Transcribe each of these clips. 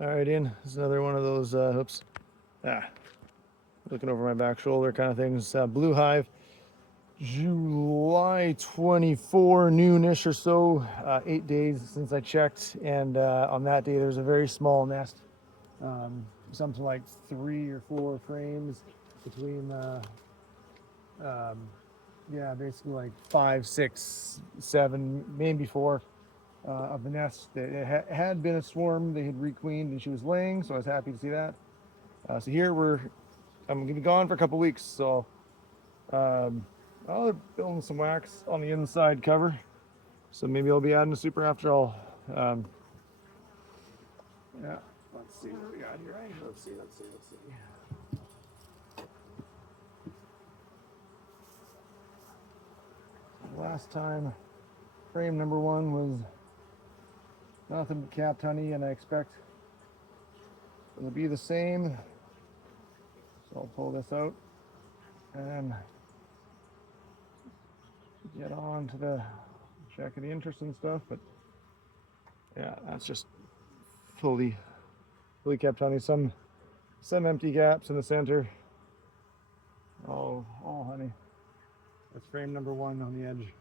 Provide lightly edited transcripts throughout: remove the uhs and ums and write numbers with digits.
All right, Ian. This is another one of those, oops, ah, looking over my back shoulder kind of things. Blue hive, July 24, noonish or so, 8 days since I checked. And on that day, there was a very small nest, something like 3 or 4 frames between, yeah, basically like 5, 6, 7, maybe 4 of the nest. It had been a swarm. They had requeened and she was laying, so I was happy to see that. So here I'm gonna be gone for a couple weeks, so they're building some wax on the inside cover. So maybe I'll be adding a super after all. Um, yeah, let's see what we got here. Right? Let's see. Last time, frame number 1 was nothing but capped honey, and I expect it'll be the same. So I'll pull this out and get on to the check of the interesting stuff. But yeah, that's just fully kept honey. Some empty gaps in the center. Oh, all honey. That's frame number 1 on the edge.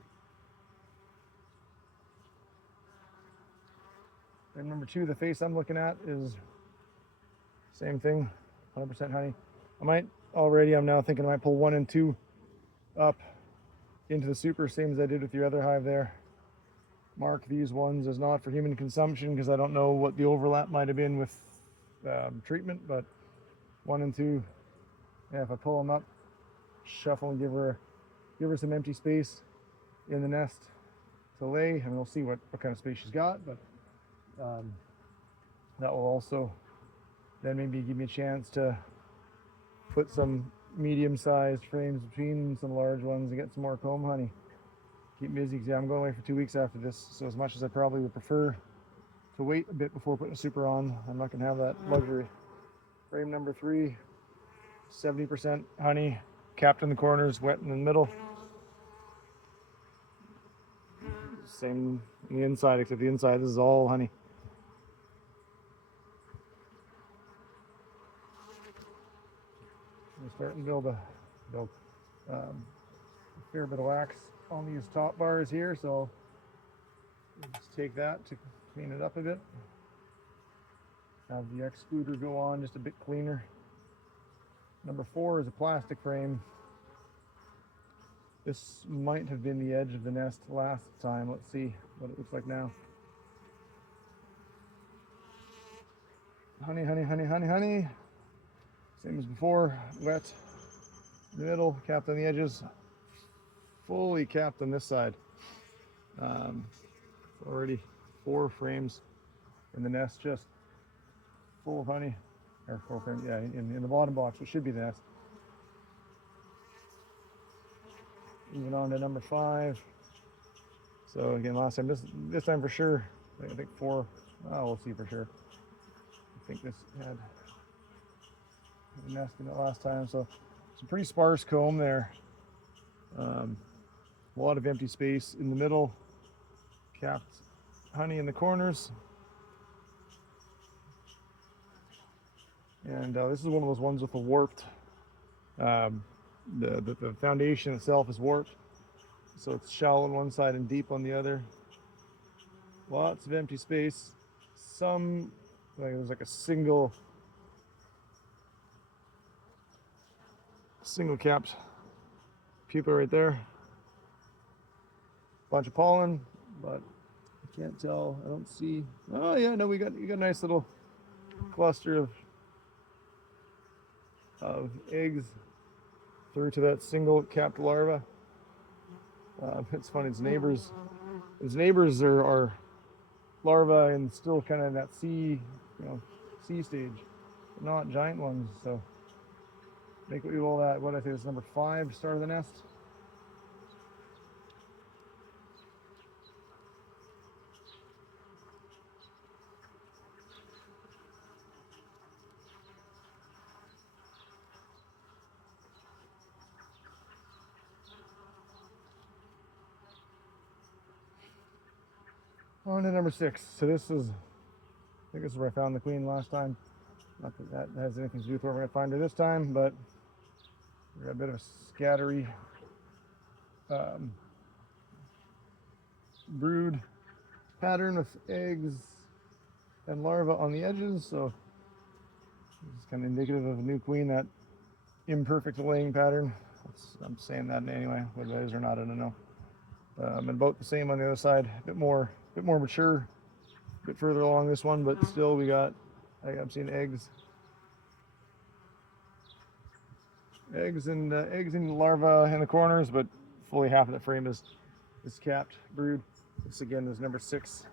Frame number 2, the face I'm looking at is same thing, 100% honey. I'm now thinking I might pull 1 and 2 up into the super, same as I did with your other hive there. Mark these ones as not for human consumption because I don't know what the overlap might have been with treatment, but 1 and 2, yeah, if I pull them up, shuffle and give her some empty space in the nest to lay, and we'll see what kind of space she's got, but that will also then maybe give me a chance to put some medium-sized frames between some large ones and get some more comb honey. Keep busy because I'm going away for 2 weeks after this, so as much as I probably would prefer to wait a bit before putting a super on, I'm not going to have that luxury. Frame number 3, 70% honey, capped in the corners, wet in the middle. Same on the inside, except the inside, this is all honey. We're starting to build a fair bit of wax on these top bars here, so just take that to clean it up a bit. Have the excluder go on just a bit cleaner. Number 4 is a plastic frame. This might have been the edge of the nest last time. Let's see what it looks like now. Honey, honey, honey, honey, honey. Same as before, wet in the middle, capped on the edges, fully capped on this side. Already 4 frames in the nest, just full of honey, or 4 frames, yeah, in the bottom box, which should be the nest. Moving on to number 5. So again, last time, this time for sure, I think 4, we'll see for sure. I think this had a nest in it last time, so some pretty sparse comb there. A lot of empty space in the middle, capped honey in the corners. And this is one of those ones with a warped, the foundation itself is warped, so it's shallow on one side and deep on the other. Lots of empty space. There's like a single capped pupa right there. Bunch of pollen, but I can't tell. I don't see. Oh yeah, no, you got a nice little cluster of eggs through to that single capped larva. It's funny. Its neighbors are larvae and still kind of in that C stage, but not giant ones. So make what you all that. What I think is number 5, start of the nest. On to number 6. So this is, I think this is where I found the queen last time. Not that that has anything to do with where we're going to find her this time, but we got a bit of a scattery brood pattern with eggs and larvae on the edges. So it's kind of indicative of a new queen, that imperfect laying pattern. I'm saying that anyway, whether that is or not, I don't know. And about the same on the other side, a bit more mature, a bit further along this one, but still we got, I'm seeing eggs and larvae in the corners, but fully half of the frame is capped brood. This again is number 6.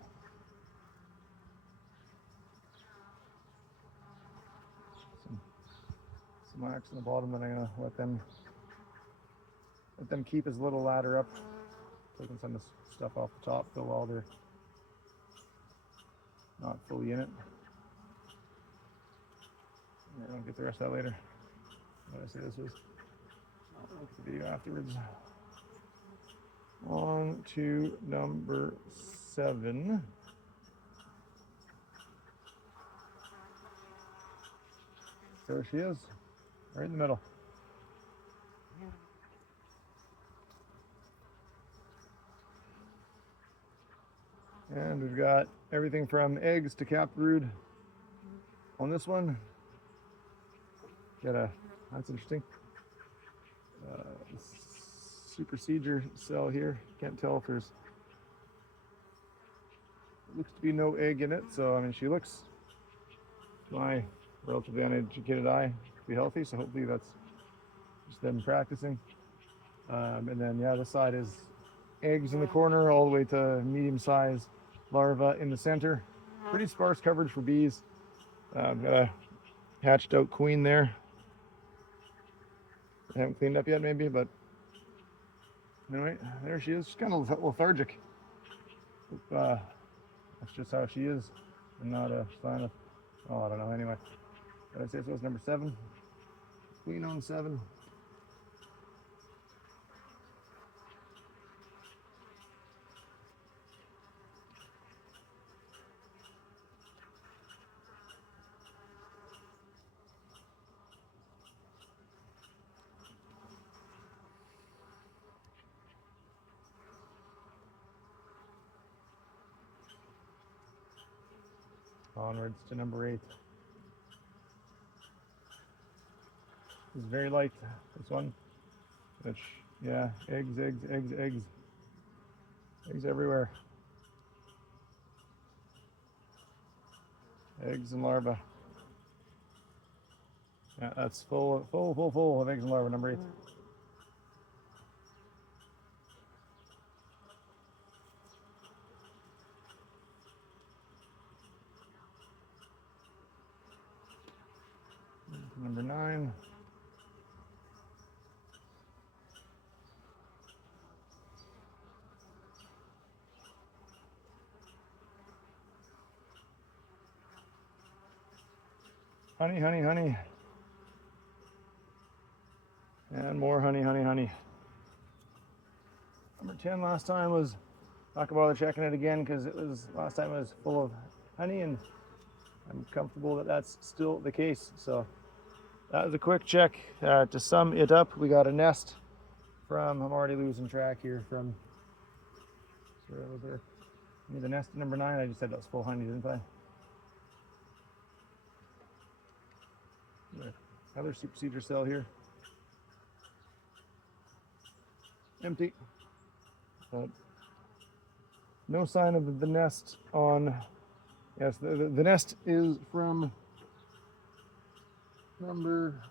Some marks on the bottom that I'm gonna let them keep his little ladder up. Taking some of this stuff off the top though while they're not fully in it. I'll get the rest of that later. What did I say this was? I'll look at the video afterwards. On to number 7. There she is, right in the middle. And we've got everything from eggs to capped brood on this one. That's interesting. Supersedure cell here. Can't tell if there's, looks to be no egg in it. So I mean, she looks, to my relatively uneducated eye, to be healthy. So hopefully that's just them practicing. And then yeah, this side is eggs in the corner all the way to medium-sized larvae in the center. Pretty sparse coverage for bees. I've got a hatched out queen there. I haven't cleaned up yet maybe, but anyway, there she is. She's kind of lethargic. That's just how she is, and not a sign of, oh, I don't know. Anyway, did I say this was number 7? Queen on 7. Onwards to number 8. It's very light, this one. Which, yeah, eggs everywhere. Eggs and larvae. Yeah, that's full of eggs and larvae, number 8. Number 9. Honey, honey, honey. And more honey, honey, honey. Number 10 last time was, not gonna bother checking it again because it was, last time it was full of honey, and I'm comfortable that that's still the case. So that was a quick check. To sum it up, we got a nest from, I'm already losing track here, from, where was there? The nest number 9, I just said that was full honey, didn't I? Another supersedure cell here. Empty. But no sign of the nest on, yes, the nest is from number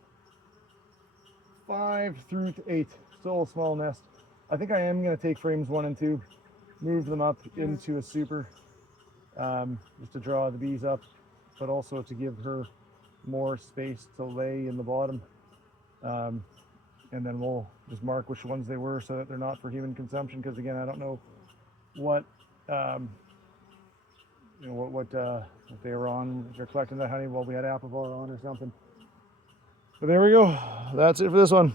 5 through to 8. Still a small nest. I think I am going to take frames 1 and 2, move them up into a super, just to draw the bees up, but also to give her more space to lay in the bottom. And then we'll just mark which ones they were so that they're not for human consumption, because again, I don't know what what they were on, if they're collecting that honey while we had apple bar on or something. But there we go. That's it for this one.